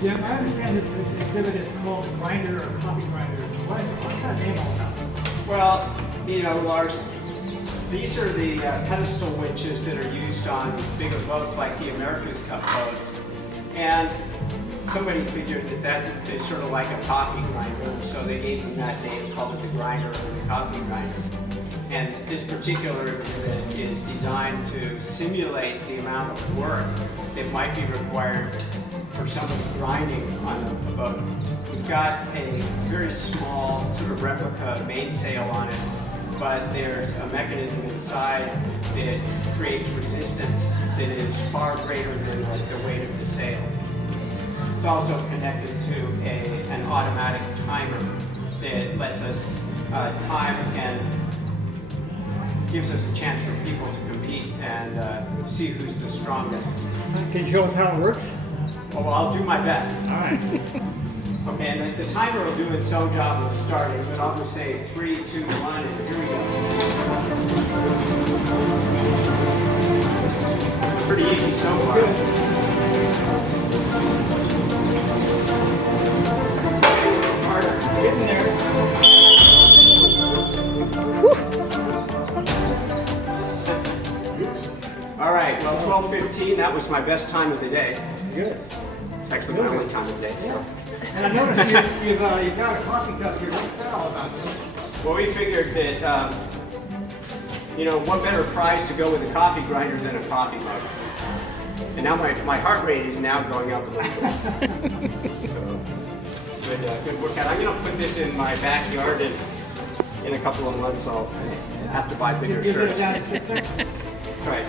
Jim, I understand this exhibit is called Grinder or Coffee Grinder. What's that name all about? Well, you know, Lars, these are the pedestal winches that are used on bigger boats like the America's Cup boats. And somebody figured that is sort of like a coffee grinder, so they gave them that name, called it the grinder or the coffee grinder. And this particular exhibit is designed to simulate the amount of work that might be required for somebody grinding on a boat. We've got a very small sort of replica mainsail on it, but there's a mechanism inside that creates resistance that is far greater than the weight of the sail. It's also connected to an automatic timer that lets us time and gives us a chance for people to compete and see who's the strongest. Can you show us how it works? Well, I'll do my best. All right. Okay, and the timer will do its own job of starting, but I'll just say 3, 2, 1, and here we go. Pretty easy so far. Harder. Getting there. Oops. All right, well, 12:15, that was my best time of the day. Good. It's actually my only time of the day. So. And I noticed you've got a coffee cup here. What's that all about? Well, we figured that, you know, what better prize to go with a coffee grinder than a coffee mug. And now my heart rate is now going up a little bit. So, good workout. I'm going to put this in my backyard, and in a couple of months I'll have to buy bigger shirts. Down at 6'6"? Right.